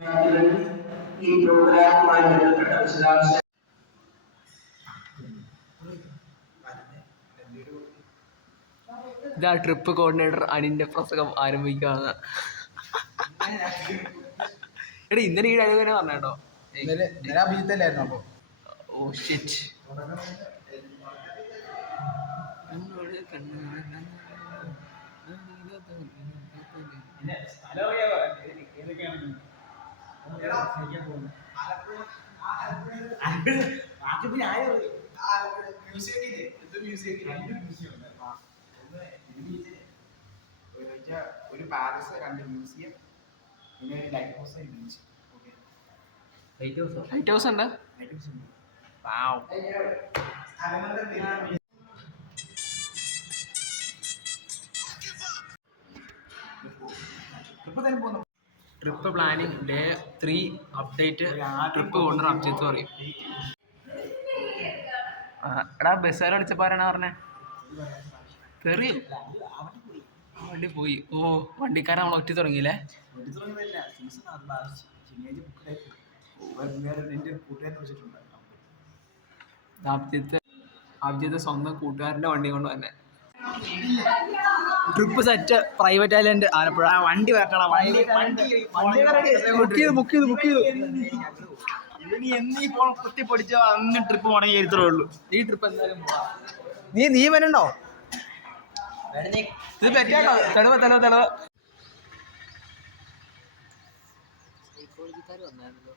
ഈ പ്രോഗ്രാമുമായി ബന്ധപ്പെട്ട വിശദാംശം ഇതാ ട്രിപ്പ് കോർഡിനേറ്റർ അനിന്റെ പ്രസംഗം ആരംഭിക്കുകയാണ്. എടാ ഇന്നലെ ഈ ഡയലോഗ് തന്നെ പറഞ്ഞോ. അപ്പൊ ഓ ഷിറ്റ്. ഒരു പാലസ്, 2 മ്യൂസിയം, പിന്നെ ഒരു lighthouse, beach. Lighthouse ഉണ്ട്. Trip planning day 3 update. Trip corner update പറയും. എടാ ബസ്സുകാരെ വിളിച്ചപ്പാരാണ് പറഞ്ഞേ തെറിയും വണ്ടി പോയി. ഓ വണ്ടിക്കാരൻ നമ്മൾ ഒറ്റ തുടങ്ങിയില്ലേ. ആദ്യത്തെ സ്വന്തം കൂട്ടുകാരൻ്റെ വണ്ടി കൊണ്ട് തന്നെ trip set. Private island Alappuzha. വണ്ടി വരട്ടണം. ബുക്ക് ചെയ്തു. എന്നീ ഫോൺ കുത്തി പൊടിച്ചോ അന്ന് ട്രിപ്പ് മുടങ്ങി എഴുത്തേ ഉള്ളൂ. ഈ ട്രിപ്പ് എന്തായാലും നീ വരണ്ടോ? ഇത് തെറ്റാട്ടോ. തെളിവ് സൈക്കോളജിക്കാർ വന്നായിരുന്നല്ലോ.